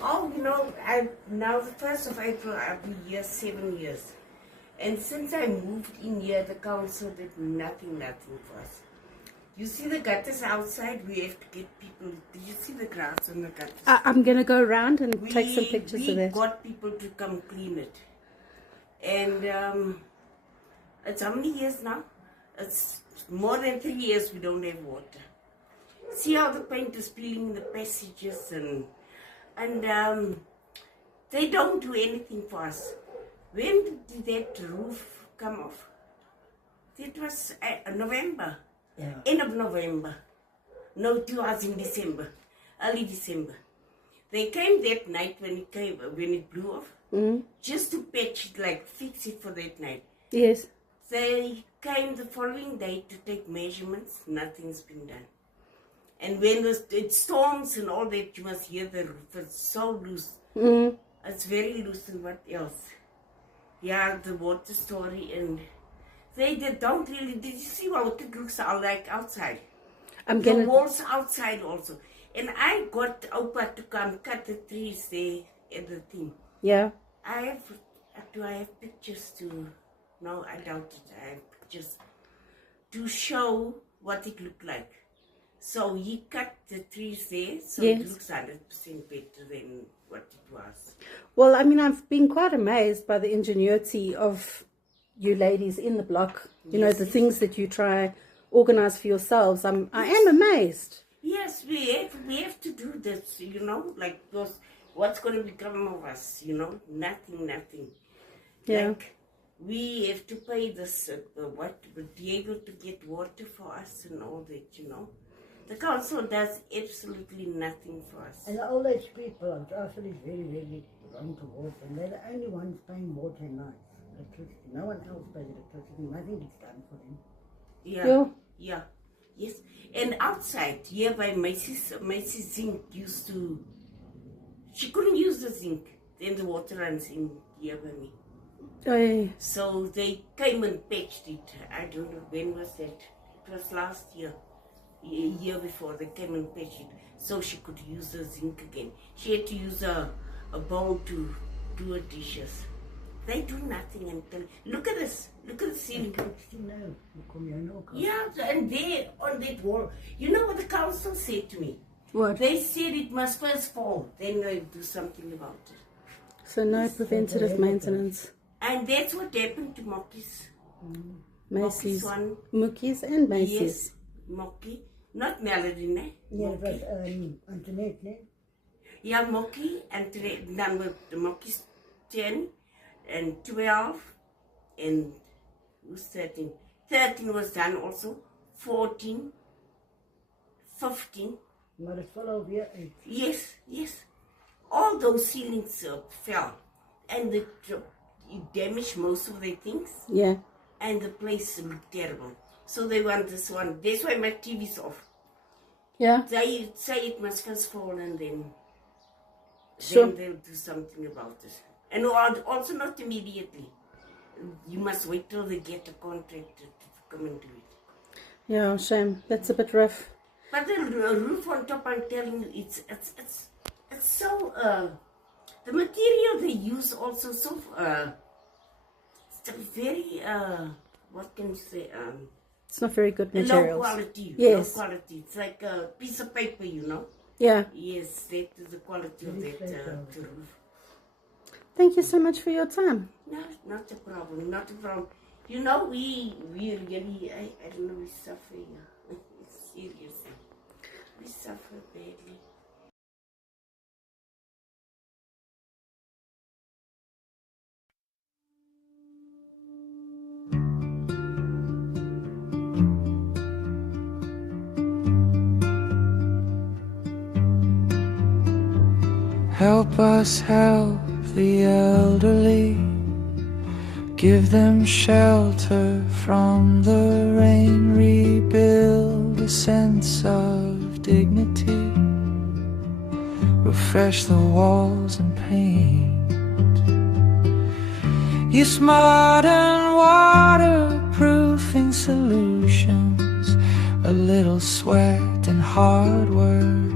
Oh, now the 1st of April, I'll be here 7 years. And since I moved in here, the council did nothing for us. You see the gutters outside, we have to get people. Did you see the grass on the gutters? I'm going to go around and take some pictures of that. We got people to come clean it. And it's how many years now? It's more than 3 years we don't have water. See how the paint is peeling in the passages and they don't do anything for us. When did that roof come off? It was November. Yeah. End of November. No, it was in December. Early December. They came that night when it blew off. Just to patch it, like fix it for that night. Yes. They came the following day to take measurements. Nothing's been done. And when it storms and all that, you must hear the roof. It's so loose. It's very loose. And what else? Yeah, the water story. And they don't really. Did you see what it looks like outside? The walls outside also. And I got Opa to come cut the trees there at the thing. Yeah. Do I have pictures to? No, I doubt it. I have pictures to show what it looked like. So he cut the trees there, so yes. It looks 100% better than what it was. Well, I mean, I've been quite amazed by the ingenuity of you ladies in the block. You know, the things that you try organize for yourselves. I am amazed. Yes, we have to do this, like what's going to become of us, nothing. Yeah. Like, we have to pay this, be able to get water for us and all that, The council does absolutely nothing for us. And the old age people are actually very, very wrong towards them. They're the only ones paying water and electricity. No one else pays electricity. Nothing is done for them. Yeah. Yes. And outside, here by Macy's zinc used to... She couldn't use the zinc. Then the water runs in here by me. So they came and patched it. I don't know, when was that? It was last year. A year before they came and patched it. So she could use the zinc again. She had to use a bowl to do her dishes. They do nothing until... Look at this. Look at the ceiling. Yeah, and there on that wall. You know what the council said to me? What? They said it must first fall. Then they'll do something about it. So no preventative maintenance. And that's what happened to Mokkie's. Macy's. Mokkie's and Macy's. Yes, Mokkie. Not Melody, ne? Yeah, but Antoinette, ne? Yeah, Mokkie, Antoinette, number the Mokkie's 10 and 12 and who's 13? 13 was done also. 14, 15. But it's full of year 8. Yes. All those ceilings fell. And it damaged most of their things. Yeah. And the place looked terrible. So they want this one. That's why my TV's off. Yeah. They say it must first fall and then they'll do something about it. And also not immediately. You must wait till they get a contractor to come and do it. Yeah, shame. That's a bit rough. But the roof on top, I'm telling you, it's so the material they use also so it's very what can you say it's not very good materials. Low quality. Yes. Low quality. It's like a piece of paper, Yeah. Yes, that is the quality of that roof. Thank you so much for your time. No, not a problem. Not a problem. We really, I don't know, we suffer here. Seriously. We suffer badly. Help us help the elderly, give them shelter from the rain, rebuild a sense of dignity, refresh the walls and paint. Use modern waterproofing solutions, a little sweat and hard work